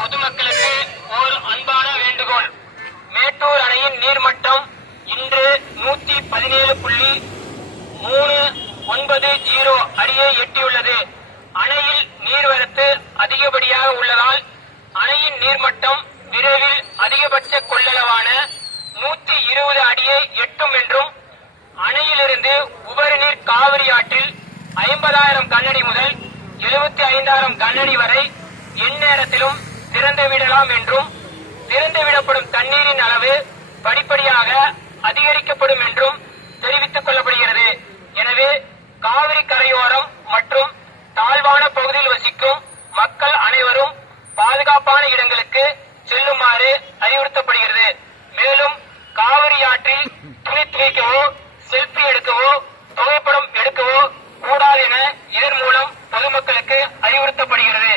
பொதுமக்களுக்கு ஓர் அன்பான வேண்டுகோள். மேட்டூர் அணையின் நீர்மட்டம் இன்று 117.390 அடியை எட்டியுள்ளது. அணையில் நீர்வரத்து அதிகப்படியாக உள்ளதால் அணையின் நீர்மட்டம் விரைவில் அதிகபட்ச கொள்ளளவான 120 அடியை எட்டும் என்றும், அணையிலிருந்து உபரி நீர் காவிரி ஆற்றில் 50,000 கனஅடி முதல் 75,000 கனஅடி வரை எந்நேரத்திலும் திறந்துவிடலாம் என்றும், திறந்துவிடப்படும் தண்ணீரின் அளவு படிப்படியாக அதிகரிக்கப்படும் என்றும் தெரிவித்துக் கொள்ளப்படுகிறது. எனவே காவிரி கரையோரம் மற்றும் தாழ்வான பகுதியில் வசிக்கும் மக்கள் அனைவரும் பாதுகாப்பான இடங்களுக்கு செல்லுமாறு அறிவுறுத்தப்படுகிறது. மேலும் காவிரி ஆற்றில் துணி துவைக்கவோ, செல்பி எடுக்கவோ, புகைப்படம் எடுக்கவோ கூடாது என இதன் மூலம் பொதுமக்களுக்கு அறிவுறுத்தப்படுகிறது.